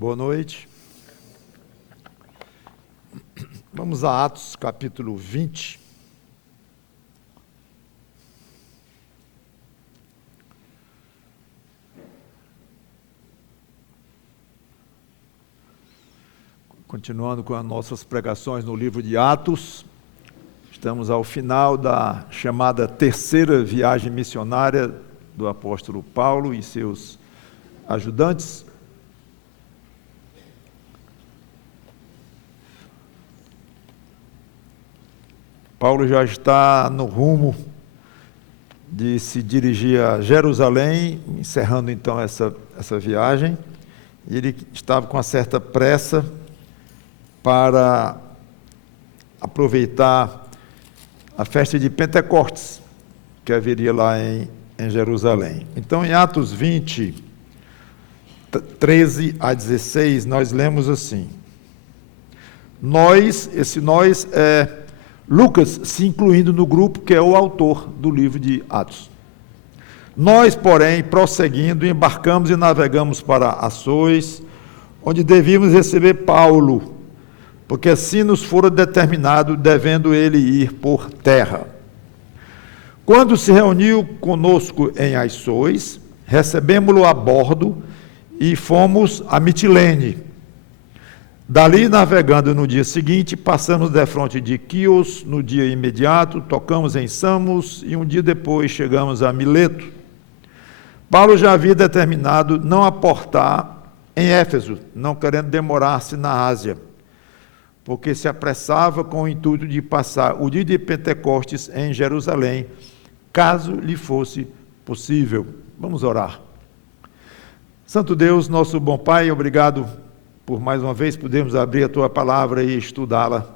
Boa noite. Vamos a Atos capítulo 20. Continuando com as nossas pregações no livro de Atos, estamos ao final da chamada terceira viagem missionária do apóstolo Paulo e seus ajudantes. Paulo já está no rumo de se dirigir a Jerusalém, encerrando então essa viagem. Ele estava com uma certa pressa para aproveitar a festa de Pentecostes, que haveria lá em Jerusalém. Então, em Atos 20, 13 a 16, nós lemos assim: esse nós é Lucas se incluindo no grupo que é o autor do livro de Atos. Nós, porém, prosseguindo, embarcamos e navegamos para Assôis, onde devíamos receber Paulo, porque assim nos fora determinado, devendo ele ir por terra. Quando se reuniu conosco em Assôis, recebemos-lo a bordo e fomos a Mitilene. Dali, navegando no dia seguinte, passamos defronte de Quios no dia imediato, tocamos em Samos e um dia depois chegamos a Mileto. Paulo já havia determinado não aportar em Éfeso, não querendo demorar-se na Ásia, porque se apressava com o intuito de passar o dia de Pentecostes em Jerusalém, caso lhe fosse possível. Vamos orar. Santo Deus, nosso bom Pai, obrigado por mais uma vez podermos abrir a Tua Palavra e estudá-la,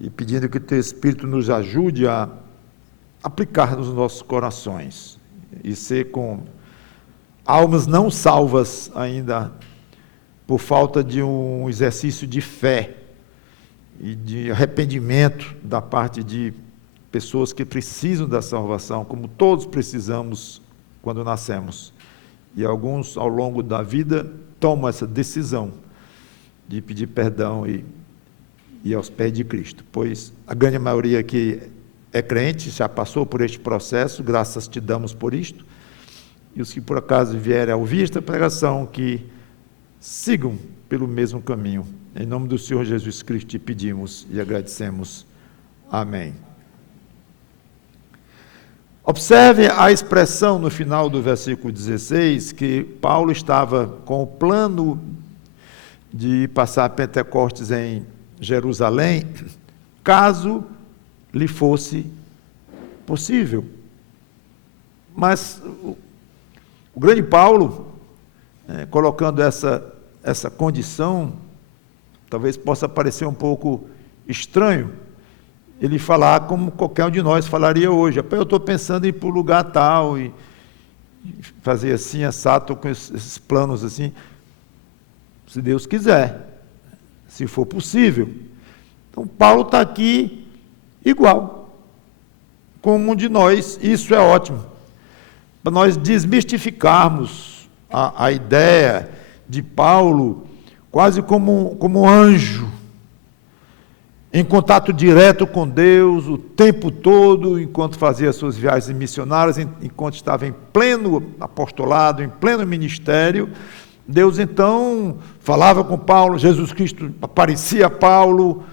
e pedindo que o Teu Espírito nos ajude a aplicar nos nossos corações, e ser com almas não salvas ainda, por falta de um exercício de fé, e de arrependimento da parte de pessoas que precisam da salvação, como todos precisamos quando nascemos, e alguns ao longo da vida tomam essa decisão de pedir perdão e aos pés de Cristo, pois a grande maioria aqui é crente, já passou por este processo, graças te damos por isto, e os que por acaso vierem a ouvir esta pregação, que sigam pelo mesmo caminho. Em nome do Senhor Jesus Cristo te pedimos e agradecemos. Amém. Observe a expressão no final do versículo 16, que Paulo estava com o plano de passar Pentecostes em Jerusalém, caso lhe fosse possível. Mas o grande Paulo, colocando essa condição, talvez possa parecer um pouco estranho, ele falar como qualquer um de nós falaria hoje. Eu estou pensando em ir para o lugar tal, e fazer assim, assado, com esses planos assim, se Deus quiser, se for possível. Então, Paulo está aqui igual, como um de nós, isso é ótimo, para nós desmistificarmos a ideia de Paulo quase como um anjo, em contato direto com Deus o tempo todo, enquanto fazia suas viagens missionárias, enquanto estava em pleno apostolado, em pleno ministério. Deus então falava com Paulo, Jesus Cristo aparecia a Paulo,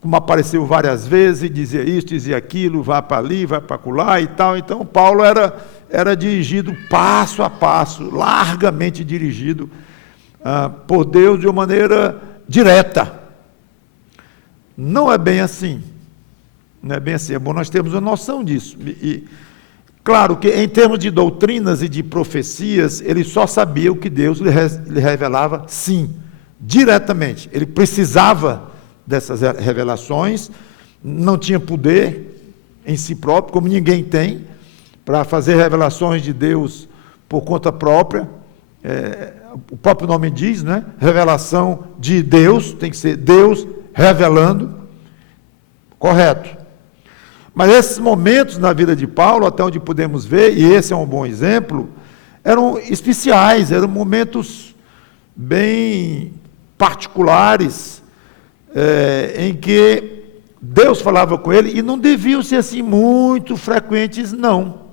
como apareceu várias vezes, dizia isso, dizia aquilo, vai para ali, vai para acolá e tal. Então Paulo era dirigido passo a passo, largamente dirigido por Deus de uma maneira direta. Não é bem assim, não é bem assim, é bom nós termos uma noção disso, e claro que em termos de doutrinas e de profecias, ele só sabia o que Deus lhe revelava, sim, diretamente, ele precisava dessas revelações, não tinha poder em si próprio, como ninguém tem, para fazer revelações de Deus por conta própria, o próprio nome diz, né? Revelação de Deus, tem que ser Deus revelando, correto. Mas esses momentos na vida de Paulo, até onde podemos ver, e esse é um bom exemplo, eram especiais, eram momentos bem particulares, em que Deus falava com ele, e não deviam ser assim muito frequentes, não.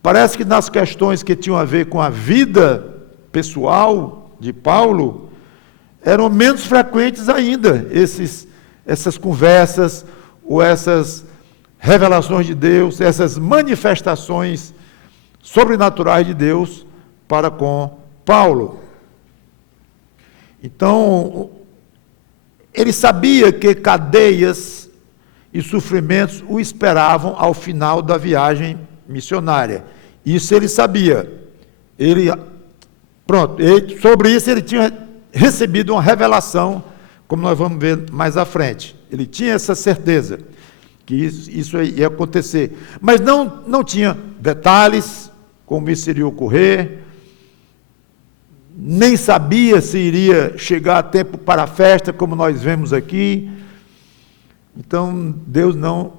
Parece que nas questões que tinham a ver com a vida pessoal de Paulo, eram menos frequentes ainda, essas conversas, ou essas revelações de Deus, essas manifestações sobrenaturais de Deus para com Paulo. Então, ele sabia que cadeias e sofrimentos o esperavam ao final da viagem missionária. Isso ele sabia. Sobre isso ele tinha recebido uma revelação, como nós vamos ver mais à frente. Ele tinha essa certeza que isso ia acontecer, mas não tinha detalhes como isso iria ocorrer, nem sabia se iria chegar a tempo para a festa, como nós vemos aqui. Então, Deus não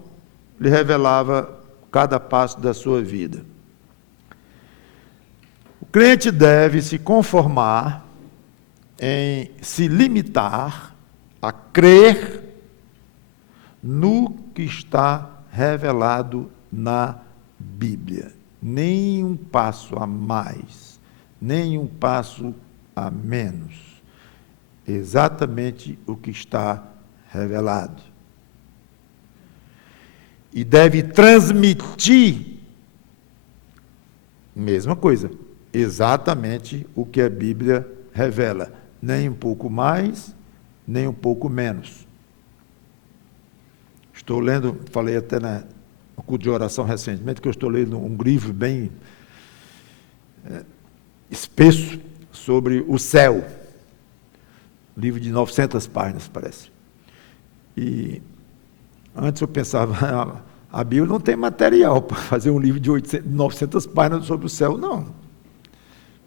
lhe revelava cada passo da sua vida. O crente deve se conformar em se limitar a crer no que está revelado na Bíblia. Nem um passo a mais, nem um passo a menos. Exatamente o que está revelado. E deve transmitir, mesma coisa, exatamente o que a Bíblia revela. Nem um pouco mais, nem um pouco menos. Estou lendo, falei até no culto de oração recentemente, que eu estou lendo um livro bem espesso sobre o céu. Livro de 900 páginas, parece. E antes eu pensava, a Bíblia não tem material para fazer um livro de 900 páginas sobre o céu, não.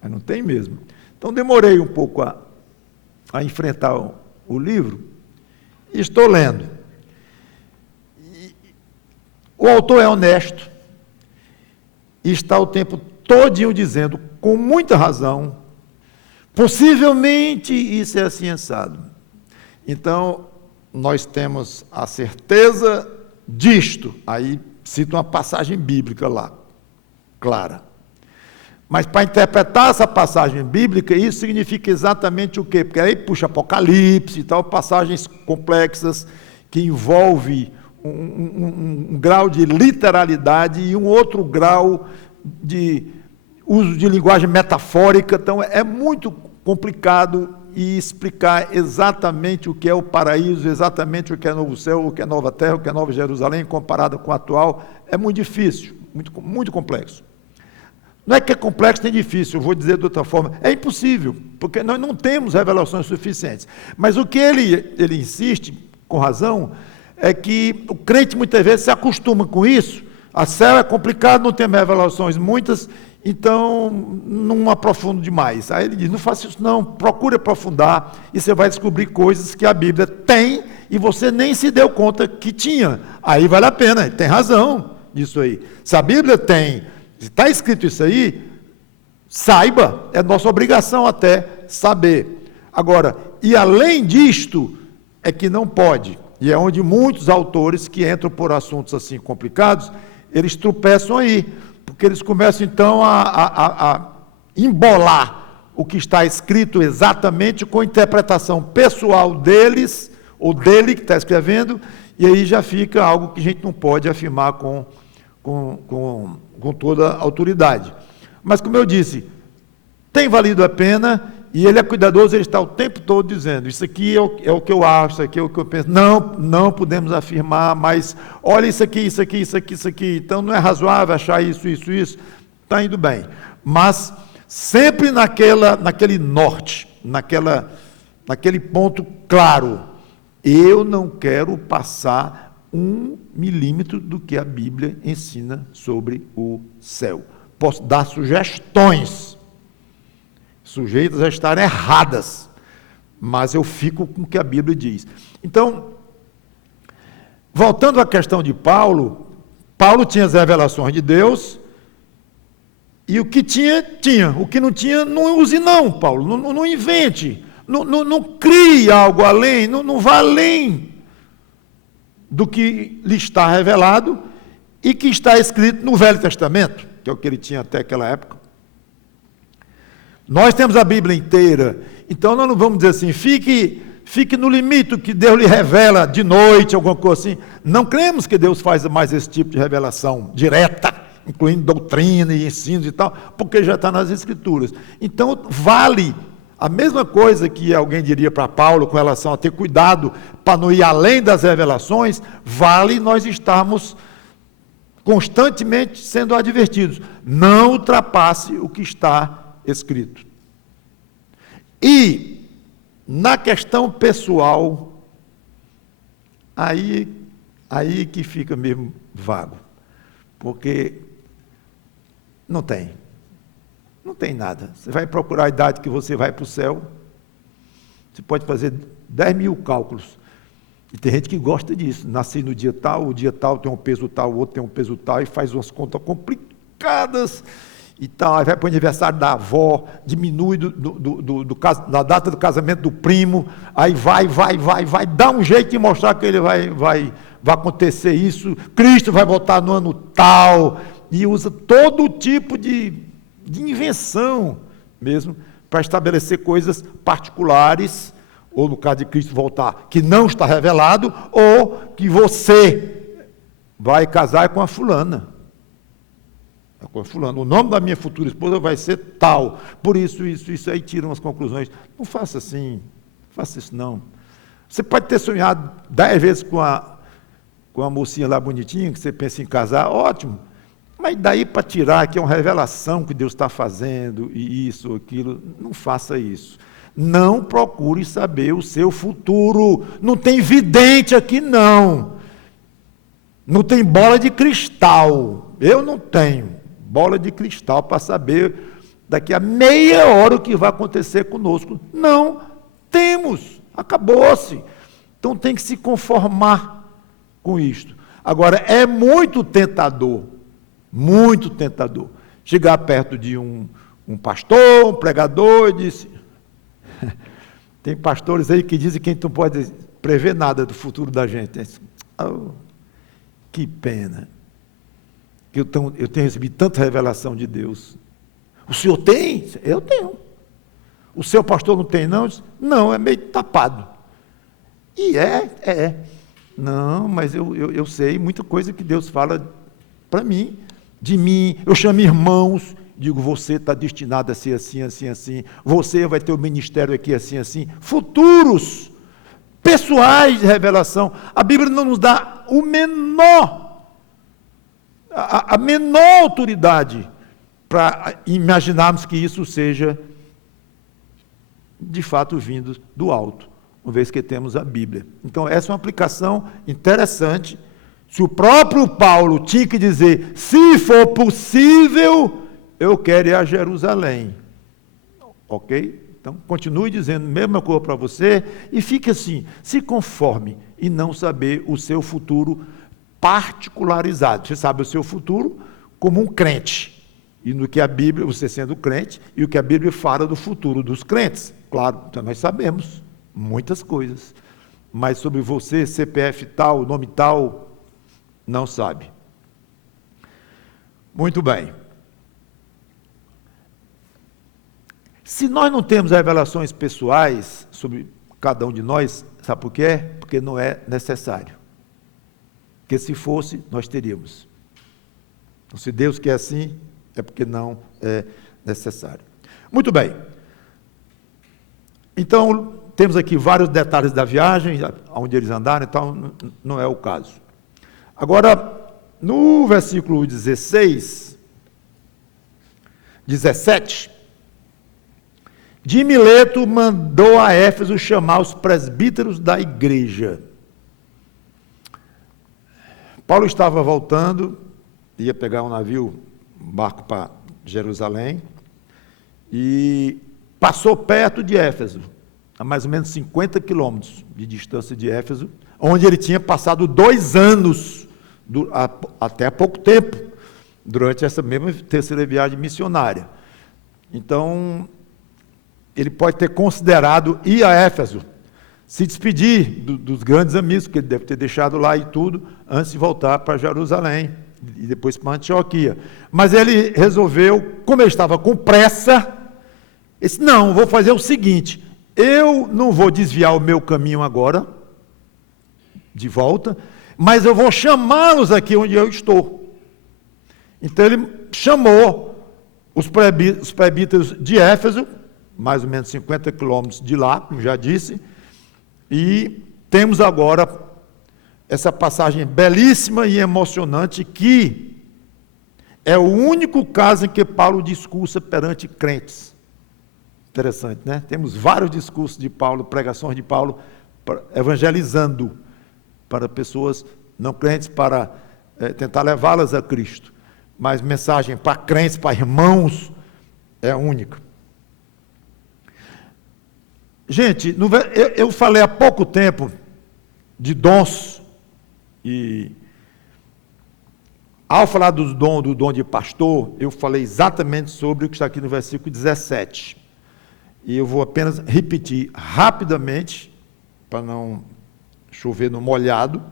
Mas não tem mesmo. Então demorei um pouco a enfrentar o livro, e estou lendo. O autor é honesto, e está o tempo todinho dizendo, com muita razão, possivelmente isso é assim assado. Então, nós temos a certeza disto. Aí cita uma passagem bíblica lá, clara. Mas para interpretar essa passagem bíblica, isso significa exatamente o quê? Porque aí puxa Apocalipse e tal, passagens complexas que envolvem um grau de literalidade e um outro grau de uso de linguagem metafórica. Então é muito complicado e explicar exatamente o que é o paraíso, exatamente o que é novo céu, o que é nova terra, o que é nova Jerusalém, comparado com o atual, é muito difícil, muito complexo. Não é que é complexo nem difícil, eu vou dizer de outra forma, é impossível, porque nós não temos revelações suficientes. Mas o que ele insiste, com razão, é que o crente muitas vezes se acostuma com isso. A céu é complicado, não tem revelações muitas, então não aprofundo demais. Aí ele diz, não faça isso não, procure aprofundar, e você vai descobrir coisas que a Bíblia tem, e você nem se deu conta que tinha. Aí vale a pena, ele tem razão nisso aí. Se a Bíblia tem, se está escrito isso aí, saiba, é nossa obrigação até saber. Agora, e além disto, é que não pode, e é onde muitos autores que entram por assuntos assim complicados, eles tropeçam aí, porque eles começam então a embolar o que está escrito exatamente com a interpretação pessoal deles, ou dele que está escrevendo, e aí já fica algo que a gente não pode afirmar com toda a autoridade. Mas como eu disse, tem valido a pena, e ele é cuidadoso, ele está o tempo todo dizendo, isso aqui é o que eu acho, isso aqui é o que eu penso. Não podemos afirmar, mas olha isso aqui, então não é razoável achar isso, está indo bem. Mas sempre naquele norte, naquele ponto claro, eu não quero passar 1 milímetro do que a Bíblia ensina sobre o céu. Posso dar sugestões, sujeitas a estarem erradas, mas eu fico com o que a Bíblia diz. Então, voltando à questão de Paulo, Paulo tinha as revelações de Deus, E o que tinha, tinha. O que não tinha, não use não, Paulo. Não invente. Não crie algo além. Não vá além do que lhe está revelado e que está escrito no Velho Testamento, que é o que ele tinha até aquela época. Nós temos a Bíblia inteira. Então nós não vamos dizer assim, fique no limite que Deus lhe revela de noite, alguma coisa assim. Não cremos que Deus faz mais esse tipo de revelação direta, incluindo doutrina e ensinos e tal, porque já está nas Escrituras. Então, vale a mesma coisa que alguém diria para Paulo com relação a ter cuidado para não ir além das revelações, vale nós estarmos constantemente sendo advertidos. Não ultrapasse o que está escrito. E, na questão pessoal, aí que fica mesmo vago, porque não tem nada. Você vai procurar a idade que você vai para o céu, você pode fazer 10 mil cálculos, e tem gente que gosta disso, nasci no dia tal, o dia tal tem um peso tal, o outro tem um peso tal, e faz umas contas complicadas, e tal, aí vai para o aniversário da avó, diminui da data do casamento do primo, aí vai, dá um jeito de mostrar que ele vai acontecer isso, Cristo vai voltar no ano tal, e usa todo tipo de invenção mesmo, para estabelecer coisas particulares, ou no caso de Cristo voltar, que não está revelado, ou que você vai casar com a fulana. O nome da minha futura esposa vai ser tal, por isso, aí tiram as conclusões. Não faça assim, não faça isso não. Você pode ter sonhado 10 vezes com a mocinha lá bonitinha, que você pensa em casar, ótimo, mas daí para tirar que é uma revelação que Deus está fazendo, e isso, aquilo, não faça isso. Não procure saber o seu futuro, não tem vidente aqui não tem bola de cristal, eu não tenho bola de cristal para saber daqui a meia hora o que vai acontecer conosco. Não temos, acabou-se. Então tem que se conformar com isto. Agora, é muito tentador, chegar perto de um pastor, um pregador, e disse, tem pastores aí que dizem que a gente não pode prever nada do futuro da gente. Oh, que pena. Eu tenho recebido tanta revelação de Deus. O senhor tem? Eu tenho. O seu pastor não tem, não? Não, é meio tapado. E é. Não, mas eu sei muita coisa que Deus fala para mim, de mim. Eu chamo irmãos, digo, você está destinado a ser assim, assim, assim. Você vai ter o ministério aqui assim, assim. Futuros, pessoais de revelação. A Bíblia não nos dá a menor autoridade para imaginarmos que isso seja de fato vindo do alto, uma vez que temos a Bíblia. Então essa é uma aplicação interessante. Se o próprio Paulo tinha que dizer, se for possível, eu quero ir a Jerusalém, ok? Então continue dizendo a mesma coisa para você, e fique assim, se conforme e não saber o seu futuro particularizado. Você sabe o seu futuro como um crente, e no que a Bíblia, você sendo crente, e o que a Bíblia fala do futuro dos crentes. Claro, então nós sabemos muitas coisas, mas sobre você, CPF tal, nome tal, não sabe. Muito bem. Se nós não temos revelações pessoais sobre cada um de nós, sabe por quê? Porque não é necessário. Porque se fosse, nós teríamos. Então, se Deus quer assim, é porque não é necessário. Muito bem. Então, temos aqui vários detalhes da viagem, onde eles andaram, então não é o caso. Agora, no versículo 17, de Mileto mandou a Éfeso chamar os presbíteros da igreja. Paulo estava voltando, ia pegar um barco para Jerusalém, e passou perto de Éfeso, a mais ou menos 50 quilômetros de distância de Éfeso, onde ele tinha passado 2 anos, até há pouco tempo, durante essa mesma terceira viagem missionária. Então, ele pode ter considerado ir a Éfeso, se despedir dos grandes amigos que ele deve ter deixado lá e tudo, antes de voltar para Jerusalém e depois para Antioquia. Mas ele resolveu, como ele estava com pressa, ele disse, não, vou fazer o seguinte, eu não vou desviar o meu caminho agora, de volta, mas eu vou chamá-los aqui onde eu estou. Então ele chamou os presbíteros de Éfeso, mais ou menos 50 quilômetros de lá, como já disse, e temos agora essa passagem belíssima e emocionante que é o único caso em que Paulo discursa perante crentes. Interessante, né? Temos vários discursos de Paulo, pregações de Paulo, evangelizando para pessoas não crentes, para tentar levá-las a Cristo. Mas mensagem para crentes, para irmãos, é única. Gente, eu falei há pouco tempo de dons, e ao falar do dom de pastor, eu falei exatamente sobre o que está aqui no versículo 17. E eu vou apenas repetir rapidamente, para não chover no molhado,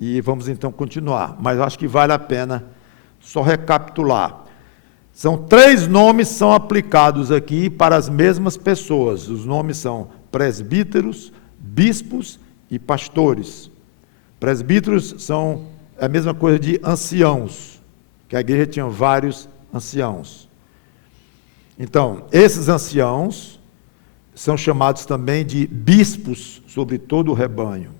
e vamos então continuar. Mas eu acho que vale a pena só recapitular. São 3 nomes que são aplicados aqui para as mesmas pessoas. Os nomes são presbíteros, bispos e pastores. Presbíteros são a mesma coisa de anciãos, que a igreja tinha vários anciãos. Então, esses anciãos são chamados também de bispos sobre todo o rebanho.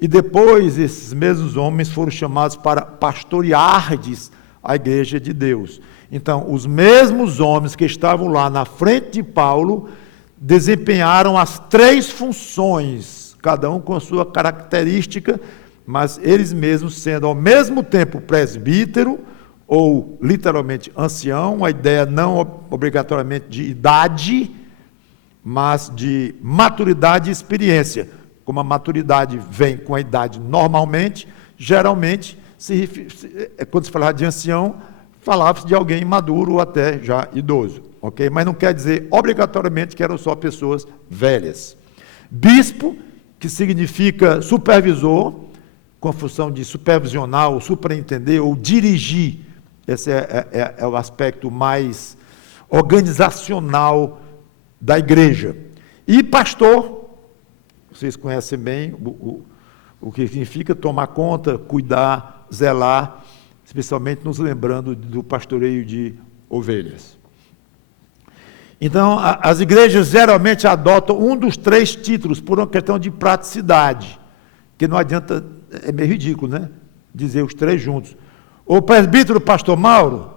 E depois, esses mesmos homens foram chamados para pastoreardes a igreja de Deus. Então, os mesmos homens que estavam lá na frente de Paulo desempenharam as 3 funções, cada um com a sua característica, mas eles mesmos sendo ao mesmo tempo presbítero, ou literalmente ancião, a ideia não obrigatoriamente de idade, mas de maturidade e experiência. Como a maturidade vem com a idade normalmente, geralmente, quando se falava de ancião, falava-se de alguém maduro ou até já idoso, ok? Mas não quer dizer obrigatoriamente que eram só pessoas velhas. Bispo, que significa supervisor, com a função de supervisionar, ou superintender, ou dirigir. Esse é o aspecto mais organizacional da igreja. E pastor, vocês conhecem bem o que significa tomar conta, cuidar, zelar, especialmente nos lembrando do pastoreio de ovelhas. Então, as igrejas geralmente adotam um dos 3 títulos por uma questão de praticidade, que não adianta, é meio ridículo, né? Dizer os 3 juntos. O presbítero pastor Mauro,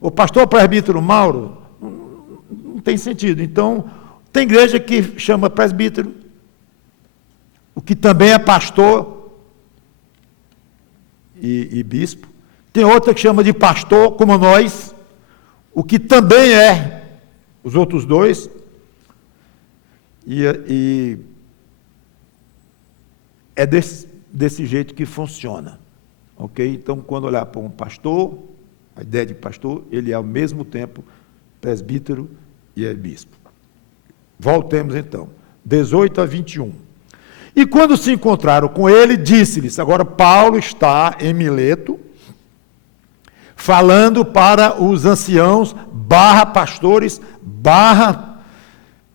o pastor presbítero Mauro, não tem sentido. Então, tem igreja que chama presbítero, o que também é pastor e bispo. Tem outra que chama de pastor, como nós, o que também é os outros 2. E é desse jeito que funciona. Ok? Então, quando olhar para um pastor, a ideia de pastor, ele é ao mesmo tempo presbítero e é bispo. Voltemos então, 18 a 21. E quando se encontraram com ele, disse-lhes, agora Paulo está em Mileto, falando para os anciãos, pastores,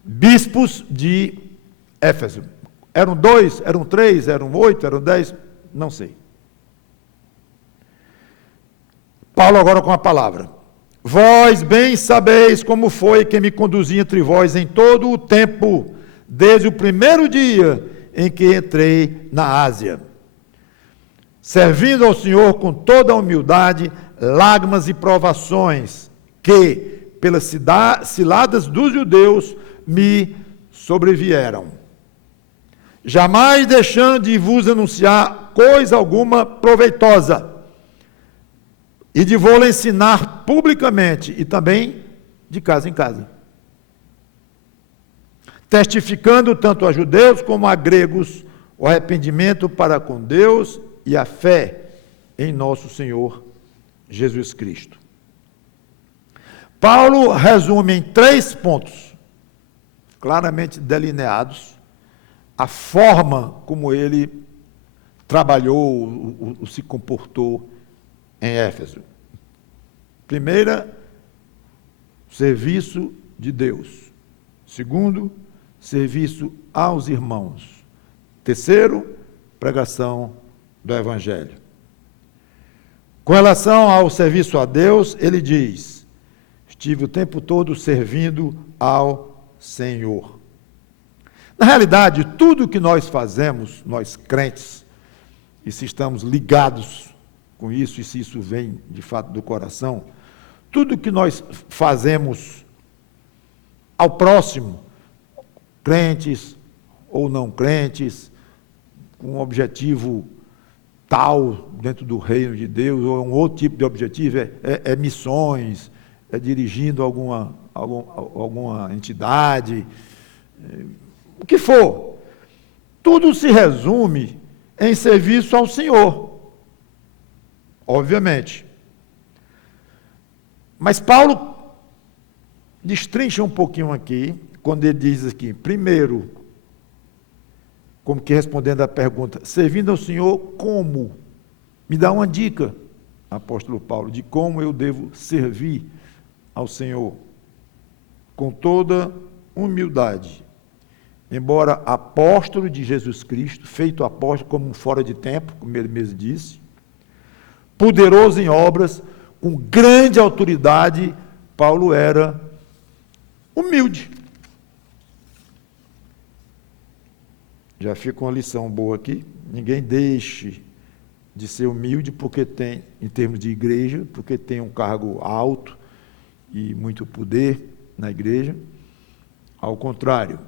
bispos de Éfeso. Eram 2, eram 3, eram 8, eram 10, não sei. Paulo agora com a palavra. Vós bem sabeis como foi que me conduzi entre vós em todo o tempo, desde o primeiro dia em que entrei na Ásia, servindo ao Senhor com toda a humildade, lágrimas e provações, que, pelas ciladas dos judeus, me sobrevieram. Jamais deixando de vos anunciar coisa alguma proveitosa, e de vou-la ensinar publicamente, e também de casa em casa, testificando tanto a judeus como a gregos o arrependimento para com Deus e a fé em nosso Senhor Jesus Cristo. Paulo resume em 3 pontos, claramente delineados, a forma como ele trabalhou, se comportou em Éfeso. Primeira, serviço de Deus. Segundo, serviço aos irmãos. Terceiro, pregação do Evangelho. Com relação ao serviço a Deus, ele diz: estive o tempo todo servindo ao Senhor. Na realidade, tudo que nós fazemos, nós crentes, e se estamos ligados com isso, e se isso vem de fato do coração, tudo que nós fazemos ao próximo, crentes ou não crentes, com um objetivo tal dentro do reino de Deus, ou um outro tipo de objetivo, é missões, é dirigindo alguma entidade, o que for. Tudo se resume em serviço ao Senhor, obviamente. Mas Paulo destrincha um pouquinho aqui, quando ele diz aqui, primeiro, como que respondendo à pergunta, servindo ao Senhor como? Me dá uma dica, apóstolo Paulo, de como eu devo servir ao Senhor. Com toda humildade. Embora apóstolo de Jesus Cristo, feito apóstolo como um fora de tempo, como ele mesmo disse, poderoso em obras, com grande autoridade, Paulo era humilde. Já fica uma lição boa aqui. Ninguém deixe de ser humilde porque tem, em termos de igreja, porque tem um cargo alto e muito poder na igreja. Ao contrário,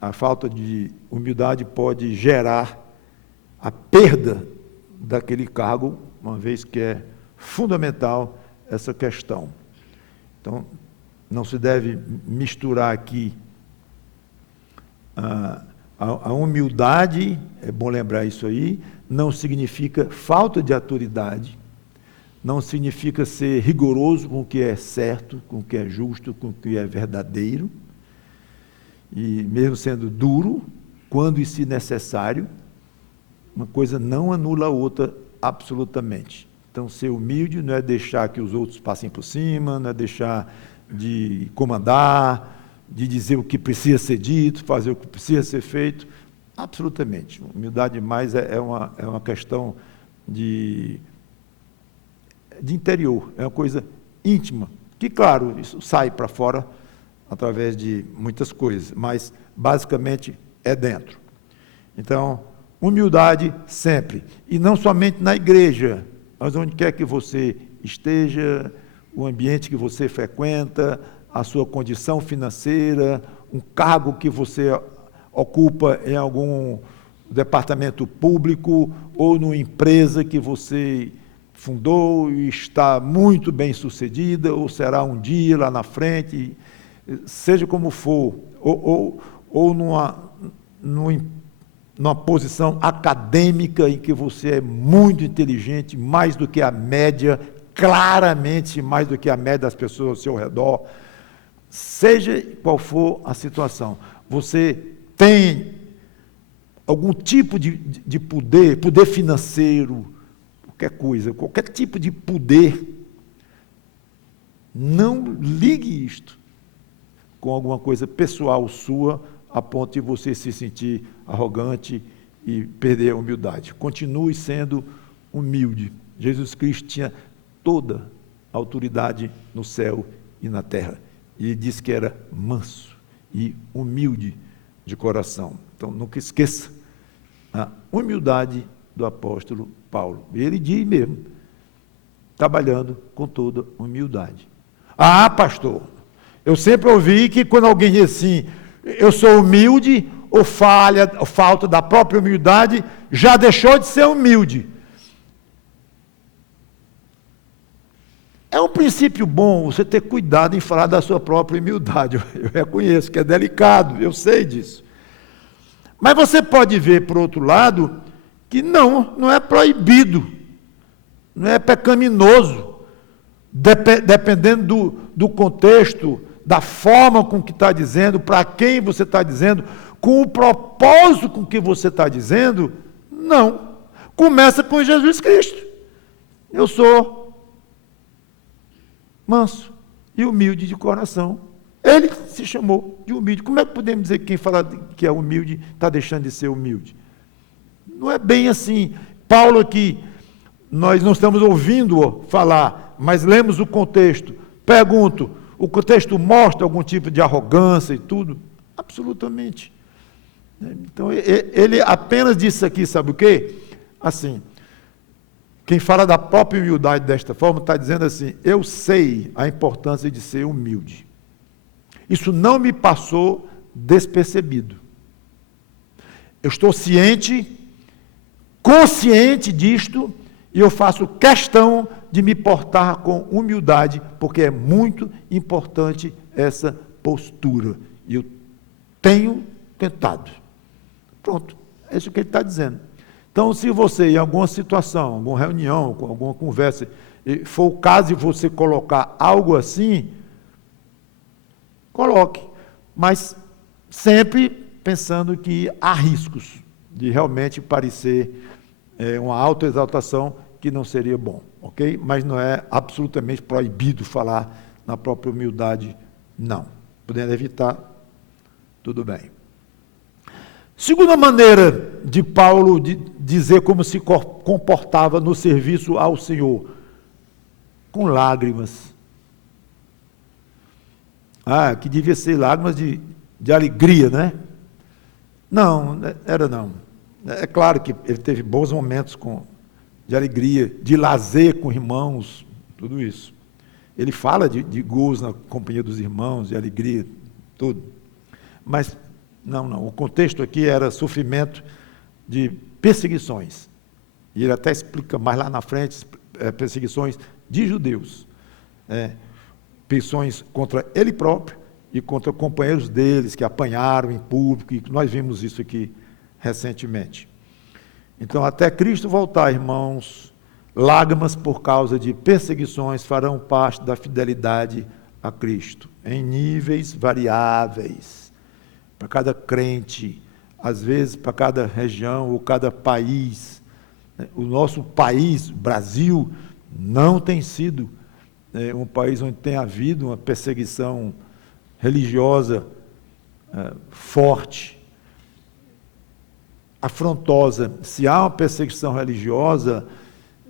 a falta de humildade pode gerar a perda daquele cargo, uma vez que é fundamental essa questão. Então, não se deve misturar aqui a humildade, é bom lembrar isso aí, não significa falta de autoridade, não significa ser rigoroso com o que é certo, com o que é justo, com o que é verdadeiro, e mesmo sendo duro, quando e se necessário, uma coisa não anula a outra absolutamente. Então, ser humilde não é deixar que os outros passem por cima, não é deixar de comandar, de dizer o que precisa ser dito, fazer o que precisa ser feito, absolutamente. Humildade mais é uma questão de interior, é uma coisa íntima, que claro, isso sai para fora através de muitas coisas, mas basicamente é dentro. Então, humildade sempre, e não somente na igreja, mas onde quer que você esteja, o ambiente que você frequenta, a sua condição financeira, um cargo que você ocupa em algum departamento público ou numa empresa que você fundou e está muito bem sucedida, ou será um dia lá na frente, seja como for, ou numa posição acadêmica em que você é muito inteligente, mais do que a média, claramente mais do que a média das pessoas ao seu redor, seja qual for a situação, você tem algum tipo de poder financeiro, qualquer coisa, qualquer tipo de poder, não ligue isto com alguma coisa pessoal sua, a ponto de você se sentir arrogante e perder a humildade. Continue sendo humilde. Jesus Cristo tinha toda a autoridade no céu e na terra. E ele disse que era manso e humilde de coração. Então, nunca esqueça a humildade do apóstolo Paulo. Ele diz mesmo, trabalhando com toda humildade. Ah, pastor, eu sempre ouvi que quando alguém diz assim, eu sou humilde, ou falta da própria humildade, já deixou de ser humilde. É um princípio bom você ter cuidado em falar da sua própria humildade. Eu reconheço que é delicado, eu sei disso. Mas você pode ver, por outro lado, que não é proibido, não é pecaminoso dependendo do contexto, da forma com que está dizendo, para quem você está dizendo, com o propósito com que você está dizendo, não. Começa com Jesus Cristo. Eu sou manso e humilde de coração. Ele se chamou de humilde. Como é que podemos dizer que quem fala que é humilde está deixando de ser humilde? Não é bem assim. Paulo aqui, nós não estamos ouvindo falar, mas lemos o contexto. Pergunto, o contexto mostra algum tipo de arrogância e tudo? Absolutamente. Então, ele apenas disse aqui, sabe o quê? Assim, quem fala da própria humildade desta forma está dizendo assim, eu sei a importância de ser humilde. Isso não me passou despercebido. Eu estou consciente disto, e eu faço questão de me portar com humildade, porque é muito importante essa postura. E eu tenho tentado. Pronto, é isso que ele está dizendo. Então, se você, em alguma situação, alguma reunião, alguma conversa, for o caso de você colocar algo assim, coloque, mas sempre pensando que há riscos de realmente parecer uma autoexaltação que não seria bom, ok? Mas não é absolutamente proibido falar na própria humildade, não. Podendo evitar, tudo bem. Segunda maneira de Paulo de dizer como se comportava no serviço ao Senhor, com lágrimas. Que devia ser lágrimas de alegria, né? Não, era não. É claro que ele teve bons momentos de alegria, de lazer com irmãos, tudo isso. Ele fala de gozo na companhia dos irmãos, de alegria, tudo. Mas, não. O contexto aqui era sofrimento de perseguições. E ele até explica mais lá na frente, perseguições de judeus. Perseguições contra ele próprio e contra companheiros deles que apanharam em público, e nós vimos isso aqui recentemente. Então, até Cristo voltar, irmãos, lágrimas por causa de perseguições farão parte da fidelidade a Cristo, em níveis variáveis, para cada crente, às vezes para cada região ou cada país. O nosso país, Brasil, não tem sido um país onde tem havido uma perseguição religiosa forte, afrontosa. Se há uma perseguição religiosa,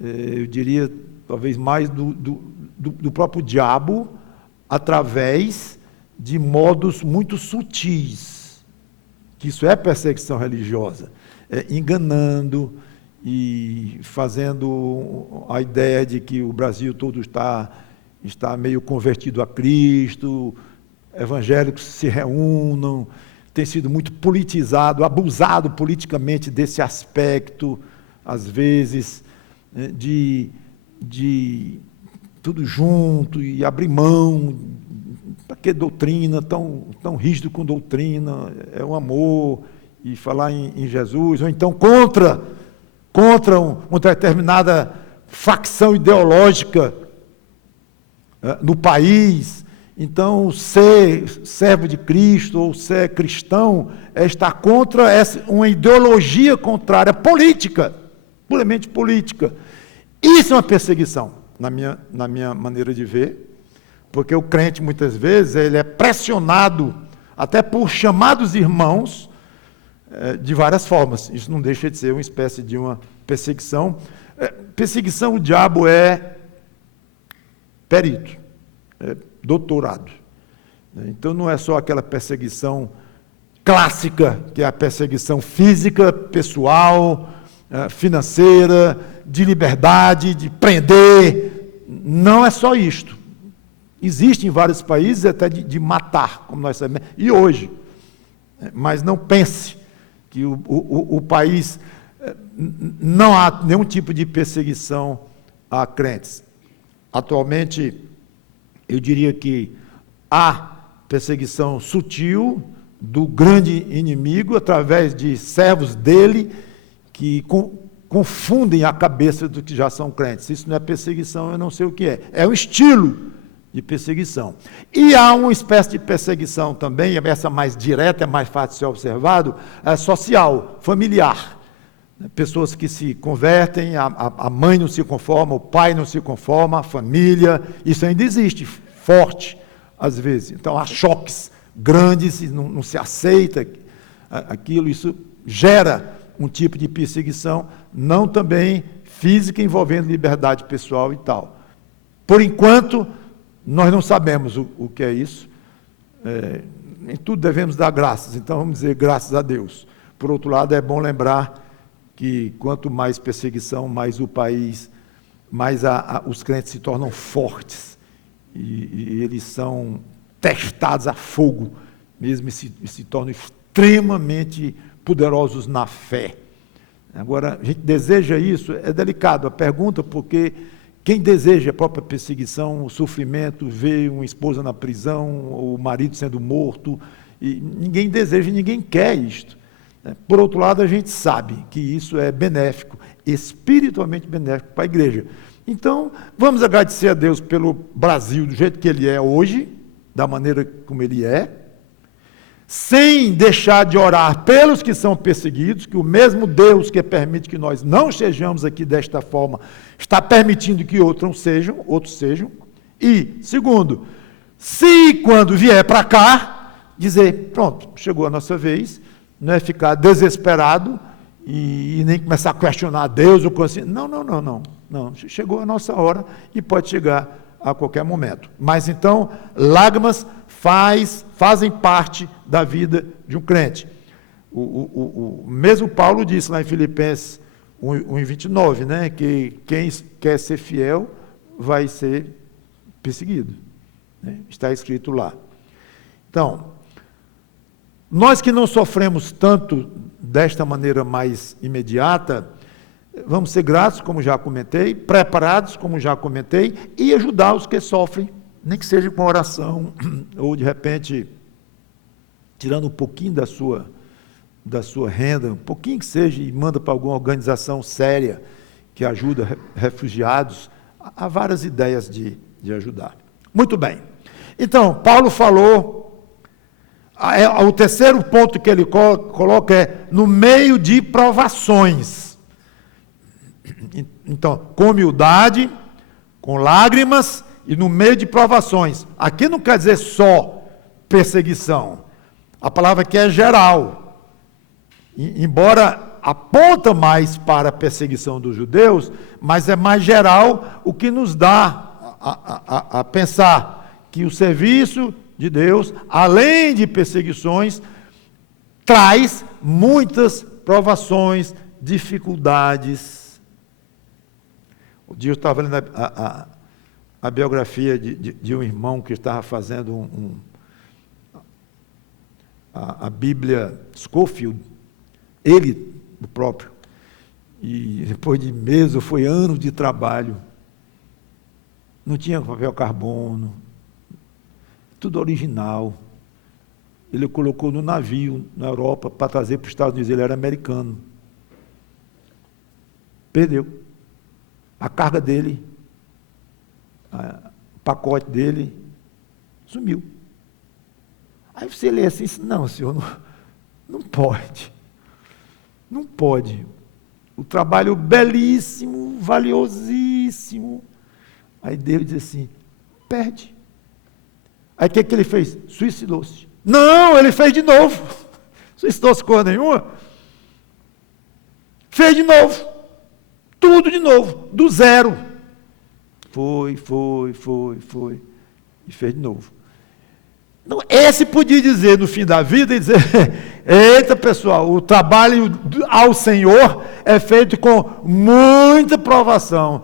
eu diria, talvez mais do próprio diabo, através de modos muito sutis, que isso é perseguição religiosa, enganando e fazendo a ideia de que o Brasil todo está meio convertido a Cristo, evangélicos se reúnam, tem sido muito politizado, abusado politicamente desse aspecto, às vezes, de tudo junto e abrir mão. Para que doutrina tão rígido com doutrina? É o amor e falar em Jesus, ou então contra uma determinada facção ideológica no país. Então, ser servo de Cristo ou ser cristão é estar contra uma ideologia contrária, política, puramente política. Isso é uma perseguição, na minha maneira de ver, porque o crente, muitas vezes, ele é pressionado até por chamados irmãos de várias formas. Isso não deixa de ser uma espécie de uma perseguição. Perseguição, o diabo é perito, doutorado. Então não é só aquela perseguição clássica, que é a perseguição física, pessoal, financeira, de liberdade, de prender. Não é só isto. Existe em vários países até de matar, como nós sabemos, e hoje. Mas não pense que o país não há nenhum tipo de perseguição a crentes. Atualmente, eu diria que há perseguição sutil do grande inimigo, através de servos dele, que confundem a cabeça dos que já são crentes. Isso não é perseguição, eu não sei o que é. É um estilo de perseguição. E há uma espécie de perseguição também, essa mais direta, é mais fácil de ser observado, social, familiar. Pessoas que se convertem, a mãe não se conforma, o pai não se conforma, a família, isso ainda existe, forte, às vezes. Então, há choques grandes, e não se aceita aquilo, isso gera um tipo de perseguição, não também física, envolvendo liberdade pessoal e tal. Por enquanto, nós não sabemos o que é isso. Em tudo devemos dar graças, então vamos dizer graças a Deus. Por outro lado, é bom lembrar que quanto mais perseguição, mais o país, mais os crentes se tornam fortes, e eles são testados a fogo, mesmo e se tornam extremamente poderosos na fé. Agora, a gente deseja isso, é delicado a pergunta, porque quem deseja a própria perseguição, o sofrimento, ver uma esposa na prisão, o marido sendo morto, e ninguém deseja, ninguém quer isto. Por outro lado, a gente sabe que isso é benéfico, espiritualmente benéfico para a igreja. Então, vamos agradecer a Deus pelo Brasil do jeito que ele é hoje, da maneira como ele é, sem deixar de orar pelos que são perseguidos, que o mesmo Deus que permite que nós não sejamos aqui desta forma, está permitindo que outros sejam. E, segundo, se quando vier para cá, dizer, pronto, chegou a nossa vez, não é ficar desesperado e nem começar a questionar Deus ou coisa assim. Não, chegou a nossa hora e pode chegar a qualquer momento. Mas então, lágrimas fazem parte da vida de um crente. O mesmo Paulo disse lá em Filipenses 1:29, né, que quem quer ser fiel vai ser perseguido. Né? Está escrito lá. Então, nós que não sofremos tanto desta maneira mais imediata, vamos ser gratos, como já comentei, preparados, como já comentei, e ajudar os que sofrem, nem que seja com oração, ou de repente, tirando um pouquinho da sua renda, um pouquinho que seja, e manda para alguma organização séria, que ajuda refugiados. Há várias ideias de ajudar. Muito bem. Então, Paulo falou, o terceiro ponto que ele coloca é, no meio de provações. Então, com humildade, com lágrimas e no meio de provações. Aqui não quer dizer só perseguição. A palavra aqui é geral. Embora aponta mais para a perseguição dos judeus, mas é mais geral, o que nos dá a pensar que o serviço de Deus, além de perseguições, traz muitas provações, dificuldades. O dia eu estava lendo a biografia de um irmão que estava fazendo a Bíblia Scofield, ele, o próprio, e depois de meses, ou foi anos de trabalho, não tinha papel carbono, tudo original. Ele colocou no navio, na Europa, para trazer para os Estados Unidos. Ele era americano. Perdeu. A carga dele, o pacote dele, sumiu. Aí você lê assim, não, senhor, não pode. Não pode. O trabalho belíssimo, valiosíssimo. Aí Deus diz assim, perde. Aí o que ele fez? Suicidou-se. Não, ele fez de novo. Suicidou-se coisa nenhuma. Fez de novo. Tudo de novo, do zero. Foi. E fez de novo. Não, esse podia dizer no fim da vida, e dizer, eita pessoal, o trabalho ao Senhor é feito com muita provação.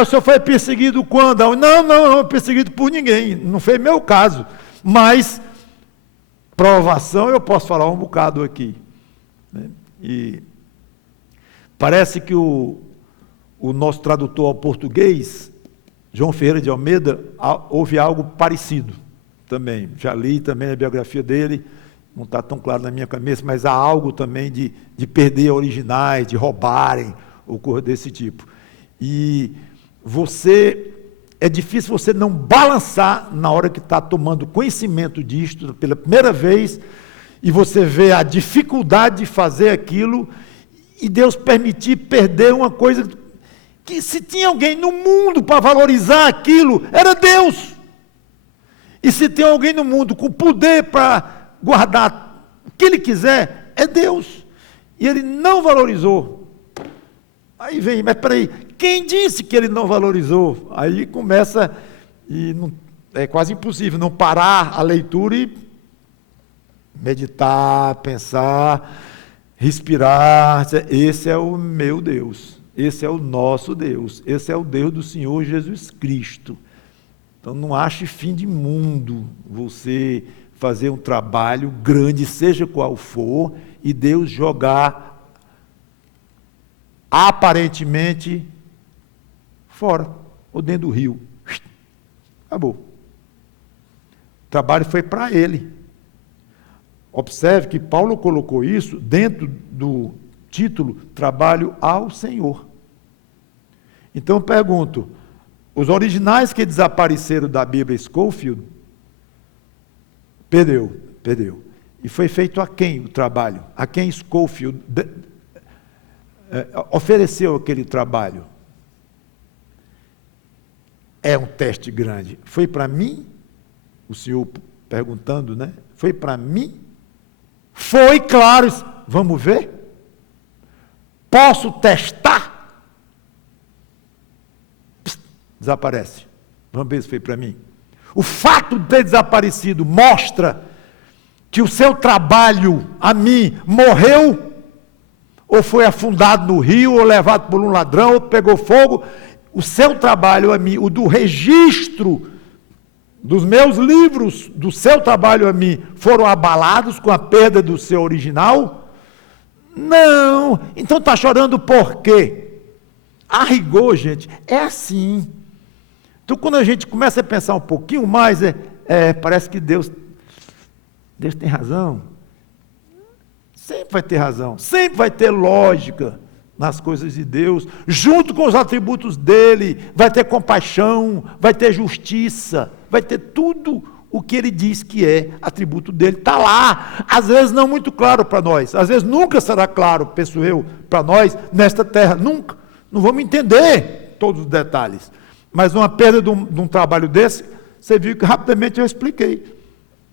O senhor foi perseguido quando? Não, perseguido por ninguém, não foi meu caso. Mas, provação eu posso falar um bocado aqui. Né? E parece que o nosso tradutor ao português, João Ferreira de Almeida, houve algo parecido. Também, já li também a biografia dele, não está tão claro na minha cabeça, mas há algo também de perder originais, de roubarem, ou coisa desse tipo. E é difícil você não balançar na hora que está tomando conhecimento disto pela primeira vez, e você vê a dificuldade de fazer aquilo, e Deus permitir perder uma coisa que, se tinha alguém no mundo para valorizar aquilo, era Deus. E se tem alguém no mundo com poder para guardar o que Ele quiser, é Deus. E Ele não valorizou. Aí vem, mas peraí, quem disse que Ele não valorizou? Aí começa, é quase impossível não parar a leitura e meditar, pensar, respirar. Esse é o meu Deus, esse é o nosso Deus, esse é o Deus do Senhor Jesus Cristo. Então não ache fim de mundo você fazer um trabalho grande, seja qual for, e Deus jogar aparentemente fora, ou dentro do rio. Acabou. O trabalho foi para ele. Observe que Paulo colocou isso dentro do título Trabalho ao Senhor. Então eu pergunto, os originais que desapareceram da Bíblia Scofield, perdeu. E foi feito a quem o trabalho? A quem Scofield ofereceu aquele trabalho? É um teste grande. Foi para mim? O senhor perguntando, né? Foi para mim? Foi, claro. Vamos ver? Posso testar? Desaparece. Vamos ver se foi para mim. O fato de ter desaparecido mostra que o seu trabalho a mim morreu, ou foi afundado no rio, ou levado por um ladrão, ou pegou fogo. O seu trabalho a mim, o do registro dos meus livros, do seu trabalho a mim, foram abalados com a perda do seu original? Não. Então está chorando por quê? A rigor, gente, é assim. Então, quando a gente começa a pensar um pouquinho mais, parece que Deus tem razão. Sempre vai ter razão, sempre vai ter lógica nas coisas de Deus, junto com os atributos dele, vai ter compaixão, vai ter justiça, vai ter tudo o que ele diz que é atributo dele, está lá, às vezes não muito claro para nós, às vezes nunca será claro, penso eu, para nós, nesta terra, nunca, não vamos entender todos os detalhes, mas uma perda de um trabalho desse, você viu que rapidamente eu expliquei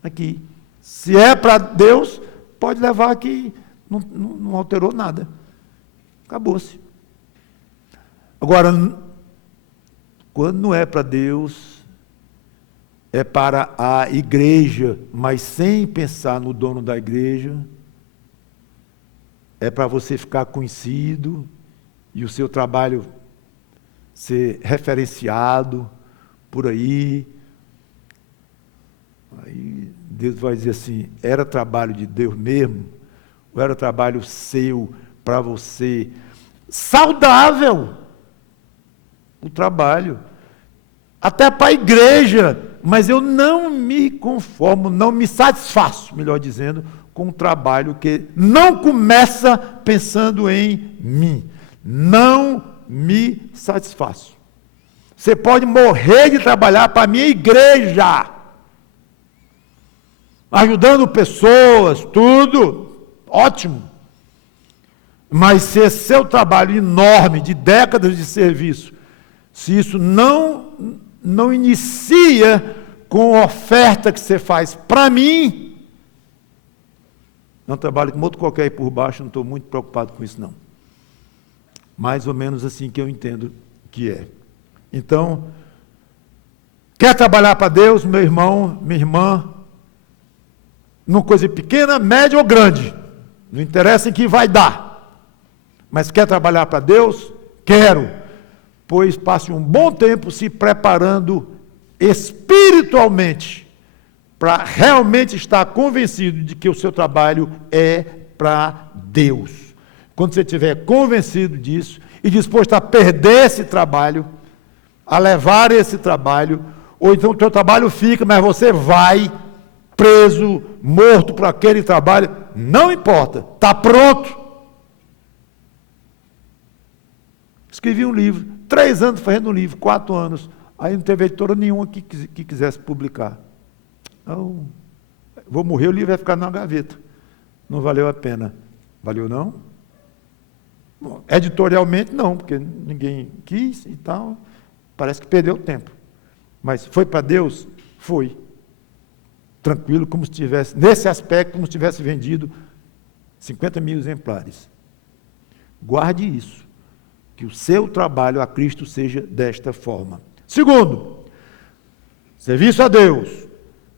aqui, se é para Deus, pode levar que não alterou nada, acabou-se. Agora, quando não é para Deus, é para a igreja, mas sem pensar no dono da igreja, é para você ficar conhecido e o seu trabalho ser referenciado por aí. Aí Deus vai dizer assim, era trabalho de Deus mesmo? Ou era trabalho seu para você? Saudável o trabalho, até para a igreja, mas eu não me conformo, não me satisfaço, melhor dizendo, com um trabalho que não começa pensando em mim, não me satisfaço. Você pode morrer de trabalhar para a minha igreja, ajudando pessoas, tudo, ótimo. Mas se esse seu trabalho enorme, de décadas de serviço, se isso não inicia com a oferta que você faz para mim, não trabalho com outro qualquer aí por baixo, não estou muito preocupado com isso não. Mais ou menos assim que eu entendo que é. Então, quer trabalhar para Deus, meu irmão, minha irmã, numa coisa pequena, média ou grande, não interessa em que vai dar. Mas quer trabalhar para Deus? Quero. Pois passe um bom tempo se preparando espiritualmente para realmente estar convencido de que o seu trabalho é para Deus. Quando você estiver convencido disso e disposto a perder esse trabalho, a levar esse trabalho, ou então o seu trabalho fica, mas você vai preso, morto por aquele trabalho, não importa, está pronto. Escrevi um livro, 3 anos fazendo um livro, 4 anos. Aí não teve editora nenhuma que quisesse publicar. Então, vou morrer, o livro vai ficar na gaveta. Não valeu a pena. Valeu não? Bom, editorialmente não, porque ninguém quis e tal. Parece que perdeu tempo. Mas foi para Deus? Foi. Tranquilo, como se tivesse, nesse aspecto, como se tivesse vendido 50 mil exemplares. Guarde isso, que o seu trabalho a Cristo seja desta forma. Segundo, serviço a Deus.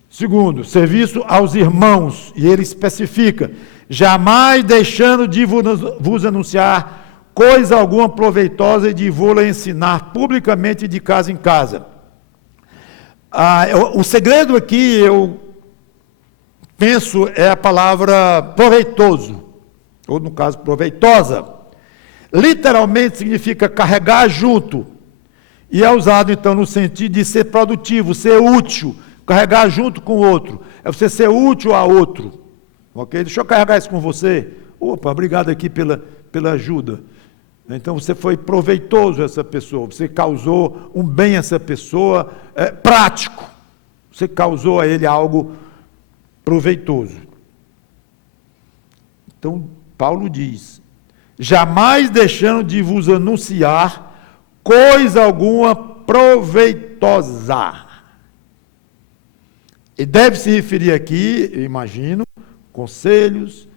Segundo, serviço aos irmãos, e ele especifica, jamais deixando de vos anunciar coisa alguma proveitosa e de vô-la ensinar publicamente de casa em casa. O segredo aqui, eu penso, é a palavra proveitoso, ou no caso, proveitosa. Literalmente significa carregar junto, e é usado então no sentido de ser produtivo, ser útil, carregar junto com o outro, é você ser útil a outro, ok? Deixa eu carregar isso com você. Opa, obrigado aqui pela ajuda. Então você foi proveitoso a essa pessoa, você causou um bem a essa pessoa, prático, você causou a ele algo proveitoso. Então Paulo diz, jamais deixando de vos anunciar coisa alguma proveitosa. E deve se referir aqui, eu imagino, conselhos,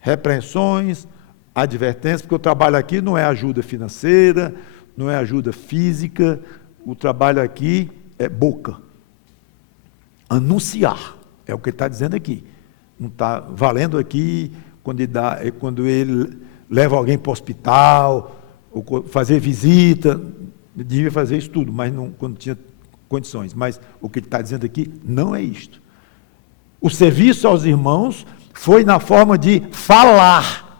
repreensões, advertências, porque o trabalho aqui não é ajuda financeira, não é ajuda física, o trabalho aqui é boca. Anunciar, é o que ele está dizendo aqui. Não está valendo aqui quando ele leva alguém para o hospital, ou fazer visita, devia fazer isso tudo, mas não, quando tinha condições. Mas o que ele está dizendo aqui não é isto. O serviço aos irmãos foi na forma de falar.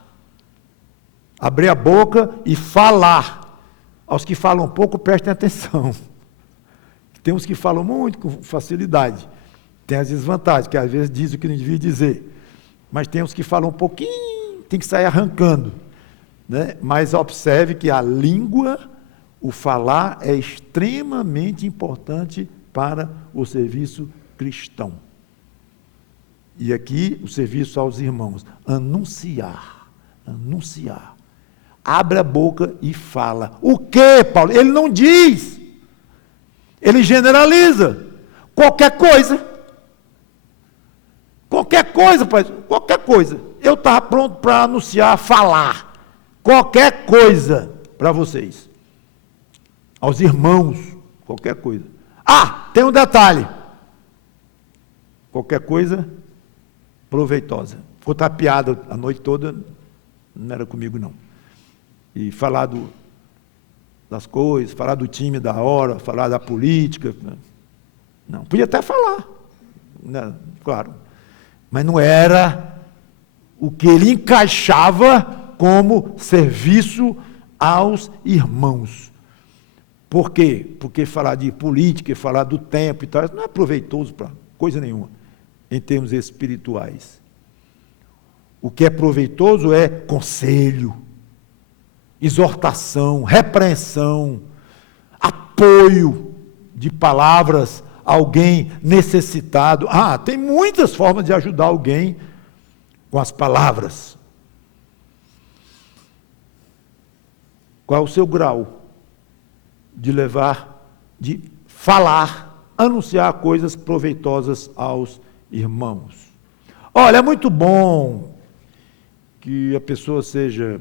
Abrir a boca e falar. Aos que falam pouco, prestem atenção. Tem uns que falam muito com facilidade. Tem as desvantagens, que às vezes diz o que não devia dizer. Mas tem uns que falam um pouquinho, tem que sair arrancando. Né? Mas observe que a língua, o falar, é extremamente importante para o serviço cristão. E aqui, o serviço aos irmãos. Anunciar. Anunciar. Abre a boca e fala. O que, Paulo? Ele não diz. Ele generaliza. Qualquer coisa. Qualquer coisa, pai. Qualquer coisa. Eu estava pronto para anunciar, falar. Qualquer coisa para vocês. Aos irmãos. Qualquer coisa. Ah, tem um detalhe. Qualquer coisa proveitosa. Ficou tapeado a noite toda. Não era comigo, não. E falar das coisas, falar do time da hora, falar da política. Não, podia até falar, né? Claro. Mas não era o que ele encaixava como serviço aos irmãos. Por quê? Porque falar de política, falar do tempo e tal, não é proveitoso para coisa nenhuma, em termos espirituais. O que é proveitoso é conselho, exortação, repreensão, apoio de palavras a alguém necessitado. Ah, tem muitas formas de ajudar alguém com as palavras. Qual é o seu grau de de falar, anunciar coisas proveitosas aos irmãos? Olha, é muito bom que a pessoa seja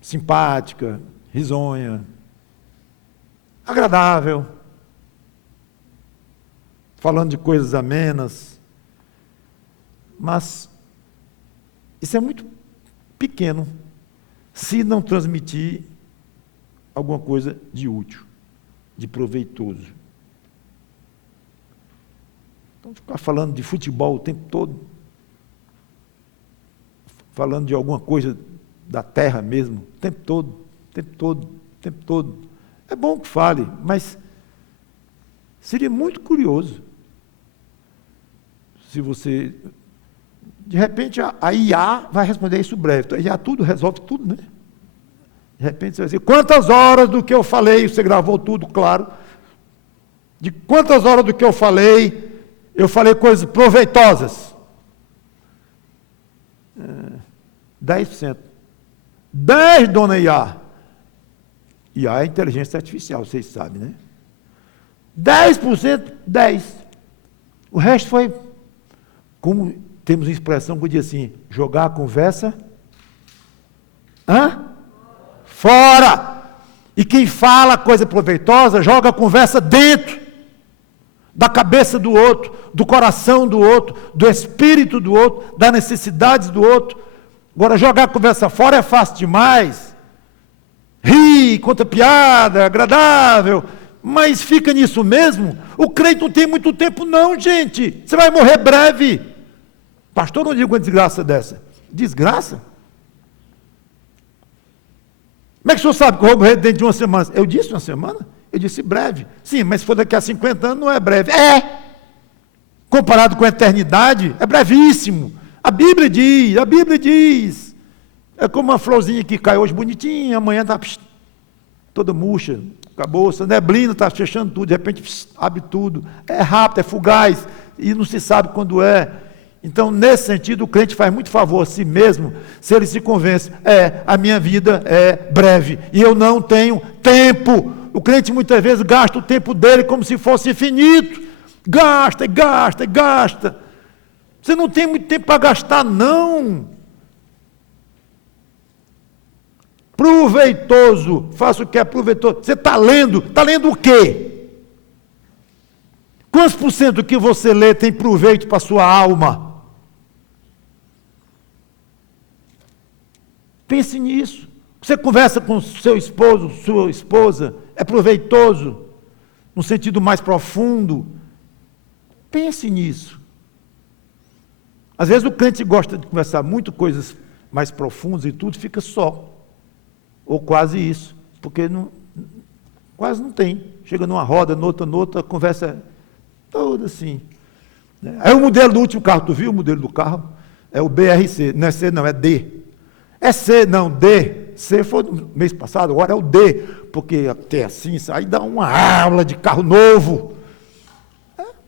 simpática, risonha, agradável, falando de coisas amenas, mas isso é muito pequeno se não transmitir alguma coisa de útil, de proveitoso. Então, ficar falando de futebol o tempo todo, falando de alguma coisa da terra mesmo, o tempo todo. É bom que fale, mas seria muito curioso se você, de repente, a IA vai responder isso breve. A IA tudo resolve tudo, né? De repente você vai dizer, quantas horas do que eu falei, você gravou tudo, claro. De quantas horas do que eu falei coisas proveitosas. 10%. 10, dona Iá. Iá é inteligência artificial, vocês sabem, né? 10%, 10. O resto foi, como temos uma expressão que diz assim, jogar a conversa fora. E quem fala coisa proveitosa, joga a conversa dentro da cabeça do outro, do coração do outro, do espírito do outro, das necessidades do outro. Agora, jogar a conversa fora é fácil demais. Rir, conta piada, agradável, mas fica nisso mesmo. O crente não tem muito tempo não, gente. Você vai morrer breve. Pastor, não diga uma desgraça dessa. Desgraça? Como é que o senhor sabe que eu vou morrer dentro de uma semana? Eu disse uma semana? Eu disse breve. Sim, mas se for daqui a 50 anos, não é breve. É! Comparado com a eternidade, é brevíssimo. A Bíblia diz. É como uma florzinha que cai hoje bonitinha, amanhã está toda murcha, acabou, a neblina está fechando tudo, de repente abre tudo. É rápido, é fugaz, e não se sabe quando é. Então, nesse sentido, o crente faz muito favor a si mesmo, se ele se convence, a minha vida é breve, e eu não tenho tempo. O crente muitas vezes gasta o tempo dele como se fosse infinito. Gasta. Você não tem muito tempo para gastar, não. Proveitoso, faça o que é proveitoso. Você está lendo o quê? Quantos por cento do que você lê tem proveito para a sua alma? Pense nisso. Você conversa com seu esposo, sua esposa, é proveitoso, no sentido mais profundo. Pense nisso. Às vezes o crente gosta de conversar muito coisas mais profundas e tudo, fica só. Ou quase isso, porque quase não tem. Chega numa roda, noutra, a conversa toda assim. Aí o modelo do último carro, tu viu o modelo do carro? É o BRC, não é C não, é D. É C, não, D. C foi no mês passado, agora é o D, porque até assim, aí dá uma aula de carro novo.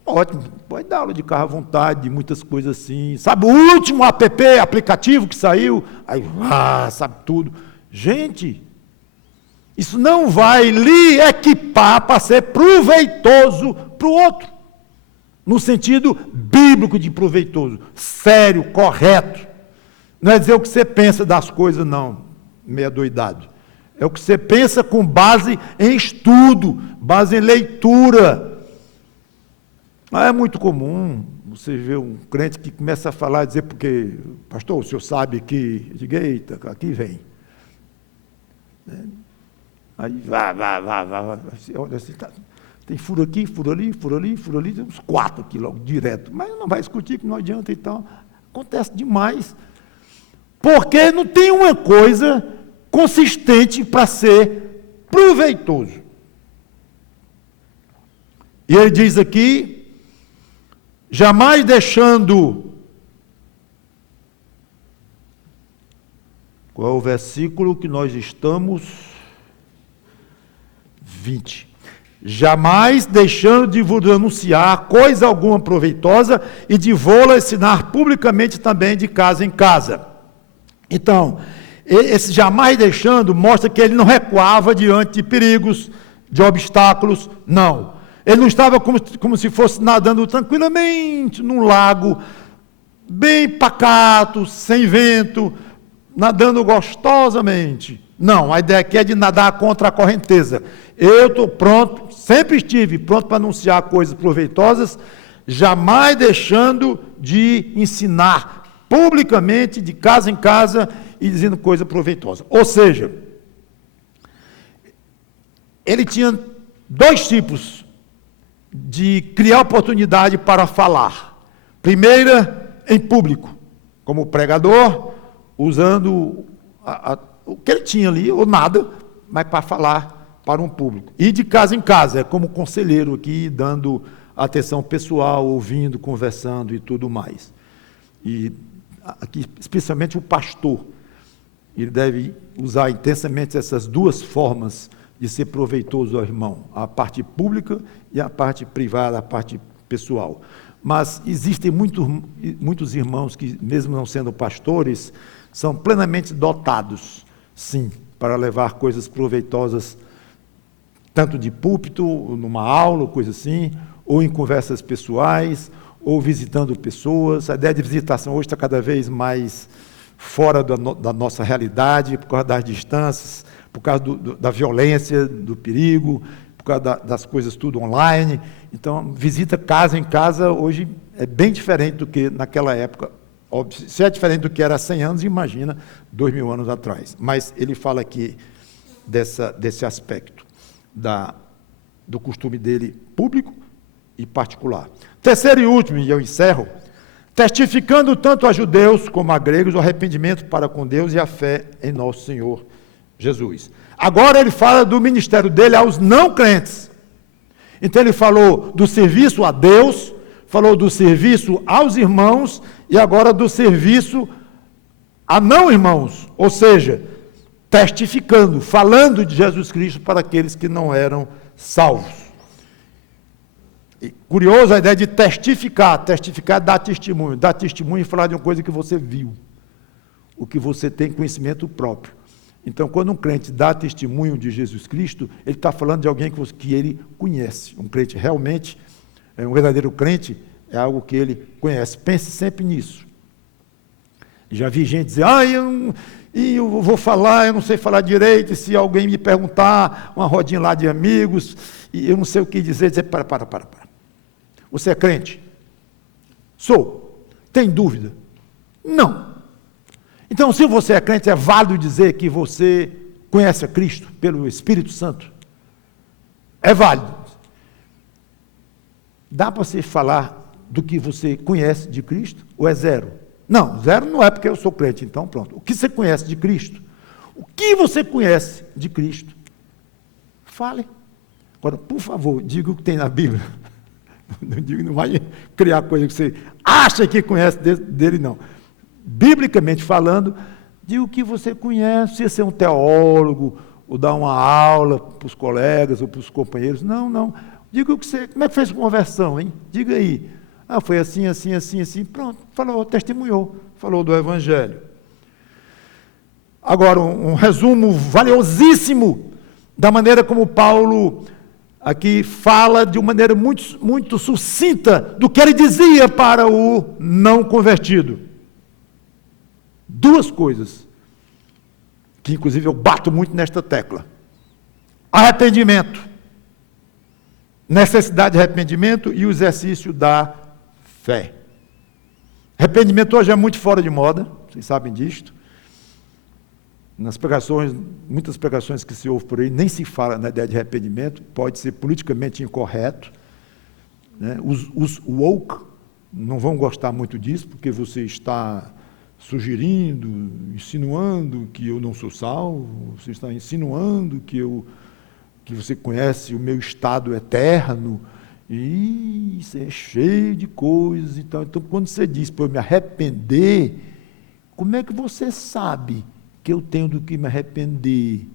Ótimo, pode dar aula de carro à vontade, muitas coisas assim. Sabe o último aplicativo que saiu? Aí, sabe tudo. Gente, isso não vai lhe equipar para ser proveitoso para o outro. No sentido bíblico de proveitoso, sério, correto. Não é dizer o que você pensa das coisas, não, meia doidado. É o que você pensa com base em estudo, base em leitura. É muito comum você ver um crente que começa a falar, dizer, porque, pastor, o senhor sabe que, eu digo, eita, aqui vem. Aí, vá. Olha, assim, tem furo aqui, furo ali, tem uns 4 aqui logo, direto. Mas não vai discutir, que não adianta e tal. Acontece demais. Porque não tem uma coisa consistente para ser proveitoso. E ele diz aqui, jamais deixando... Qual é o versículo que nós estamos? 20. Jamais deixando de vos anunciar coisa alguma proveitosa e de vô-la ensinar publicamente também de casa em casa. Então, esse jamais deixando mostra que ele não recuava diante de perigos, de obstáculos, não. Ele não estava como se fosse nadando tranquilamente num lago, bem pacato, sem vento, nadando gostosamente. Não, a ideia aqui é de nadar contra a correnteza. Eu estou pronto, sempre estive pronto para anunciar coisas proveitosas, jamais deixando de ensinar publicamente, de casa em casa, e dizendo coisa proveitosa. Ou seja, ele tinha 2 tipos de criar oportunidade para falar. Primeira, em público, como pregador, usando o que ele tinha ali, ou nada, mas para falar para um público. E de casa em casa, é como conselheiro aqui, dando atenção pessoal, ouvindo, conversando e tudo mais. E aqui, especialmente o pastor. ele deve usar intensamente essas duas formas de ser proveitoso ao irmão, a parte pública e a parte privada, a parte pessoal. Mas existem muitos irmãos que, mesmo não sendo pastores, são plenamente dotados, sim, para levar coisas proveitosas, tanto de púlpito, numa aula, coisa assim, ou em conversas pessoais, ou visitando pessoas. A ideia de visitação hoje está cada vez mais fora da nossa realidade, por causa das distâncias, por causa da violência, do perigo, por causa das coisas tudo online. Então, visita casa em casa hoje é bem diferente do que naquela época. Óbvio, se é diferente do que era há 100 anos, imagina 2000 anos atrás. Mas ele fala aqui desse aspecto do costume dele público e particular. Terceiro e último, e eu encerro, testificando tanto a judeus como a gregos o arrependimento para com Deus e a fé em nosso Senhor Jesus. Agora ele fala do ministério dele aos não crentes. Então ele falou do serviço a Deus, falou do serviço aos irmãos e agora do serviço a não irmãos, ou seja, testificando, falando de Jesus Cristo para aqueles que não eram salvos. E, curioso a ideia de testificar é dar testemunho e falar de uma coisa que você viu, o que você tem conhecimento próprio. Então, quando um crente dá testemunho de Jesus Cristo, ele está falando de alguém que ele conhece. Um crente realmente, um verdadeiro crente, é algo que ele conhece. Pense sempre nisso. Já vi gente dizer, eu vou falar, eu não sei falar direito, e se alguém me perguntar, uma rodinha lá de amigos, e eu não sei o que dizer, para. Você é crente? Sou. Tem dúvida? Não. Então, se você é crente, é válido dizer que você conhece a Cristo pelo Espírito Santo? É válido. Dá para você falar do que você conhece de Cristo? Ou é zero? Não, zero não é porque eu sou crente, então pronto. O que você conhece de Cristo? O que você conhece de Cristo? Fale. Agora, por favor, diga o que tem na Bíblia. Não vai criar coisa que você acha que conhece dele, não. Biblicamente falando, diga o que você conhece, se você é um teólogo, ou dar uma aula para os colegas ou para os companheiros. Não. Diga o que você... Como é que fez a conversão, hein? Diga aí. Foi assim. Pronto, falou, testemunhou, falou do Evangelho. Agora, um resumo valiosíssimo da maneira como Paulo aqui fala de uma maneira muito, muito sucinta do que ele dizia para o não convertido. Duas coisas, que inclusive eu bato muito nesta tecla. Arrependimento, necessidade de arrependimento e o exercício da fé. Arrependimento hoje é muito fora de moda, vocês sabem disto. Nas pregações, muitas pregações que se ouve por aí, nem se fala na ideia de arrependimento, pode ser politicamente incorreto. Né? Os woke não vão gostar muito disso, porque você está sugerindo, insinuando que eu não sou salvo, você está insinuando que você conhece o meu estado eterno, e isso é cheio de coisas e tal. Então, quando você diz para eu me arrepender, como é que você sabe que eu tenho do que me arrepender,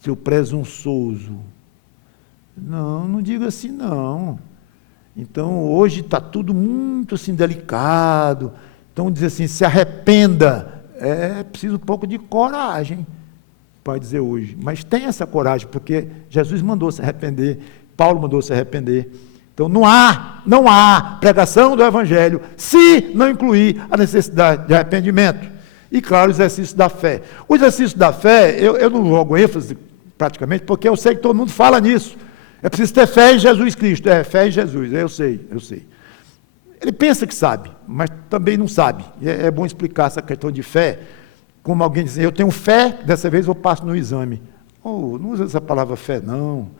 seu presunçoso? Não diga assim, não. Então, hoje está tudo muito assim delicado. Então, dizer assim, se arrependa, é preciso um pouco de coragem, para dizer hoje. Mas tem essa coragem, porque Jesus mandou se arrepender, Paulo mandou se arrepender. Então, não há pregação do Evangelho se não incluir a necessidade de arrependimento. E, claro, o exercício da fé. O exercício da fé, eu não jogo ênfase praticamente, porque eu sei que todo mundo fala nisso. É preciso ter fé em Jesus Cristo. Fé em Jesus, eu sei. Ele pensa que sabe, mas também não sabe. É bom explicar essa questão de fé, como alguém diz, eu tenho fé, dessa vez eu passo no exame. Não usa essa palavra fé, não.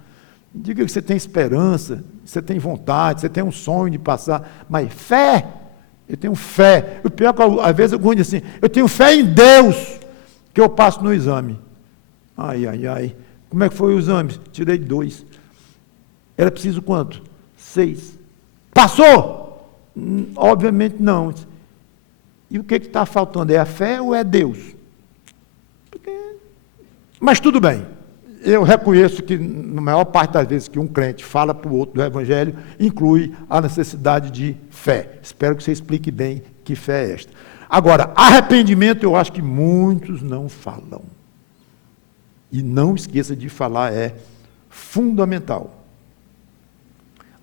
Diga que você tem esperança, você tem vontade, você tem um sonho de passar, mas fé... Eu tenho fé. O pior é que às vezes eu digo assim, eu tenho fé em Deus que eu passo no exame. Ai. Como é que foi o exame? Tirei 2. Era preciso quanto? 6. Passou? Obviamente não. E o que está faltando? É a fé ou é Deus? Mas tudo bem, eu reconheço que, na maior parte das vezes que um crente fala para o outro do Evangelho, inclui a necessidade de fé. Espero que você explique bem que fé é esta. Agora, arrependimento eu acho que muitos não falam. E não esqueça de falar, é fundamental.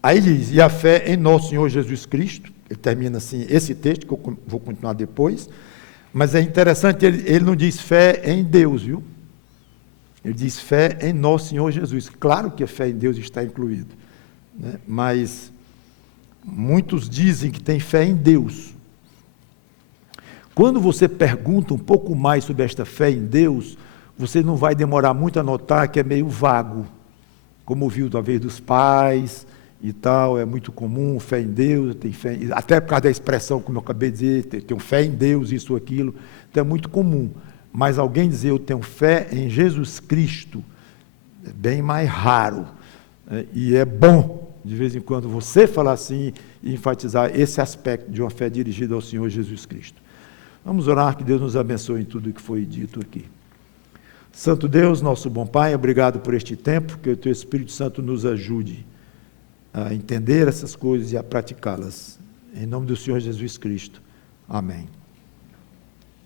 Aí diz, e a fé em nosso Senhor Jesus Cristo, ele termina assim, esse texto, que eu vou continuar depois, mas é interessante, ele não diz fé em Deus, viu? Ele diz fé em nosso Senhor Jesus. Claro que a fé em Deus está incluída, né? Mas muitos dizem que tem fé em Deus. Quando você pergunta um pouco mais sobre esta fé em Deus, você não vai demorar muito a notar que é meio vago, como ouviu talvez dos pais e tal, é muito comum, fé em Deus, tem fé, até por causa da expressão, como eu acabei de dizer, tenho fé em Deus, isso, aquilo, então é muito comum. Mas alguém dizer eu tenho fé em Jesus Cristo, é bem mais raro, né? E é bom, de vez em quando, você falar assim e enfatizar esse aspecto de uma fé dirigida ao Senhor Jesus Cristo. Vamos orar, que Deus nos abençoe em tudo o que foi dito aqui. Santo Deus, nosso bom Pai, obrigado por este tempo, que o Teu Espírito Santo nos ajude a entender essas coisas e a praticá-las. Em nome do Senhor Jesus Cristo. Amém.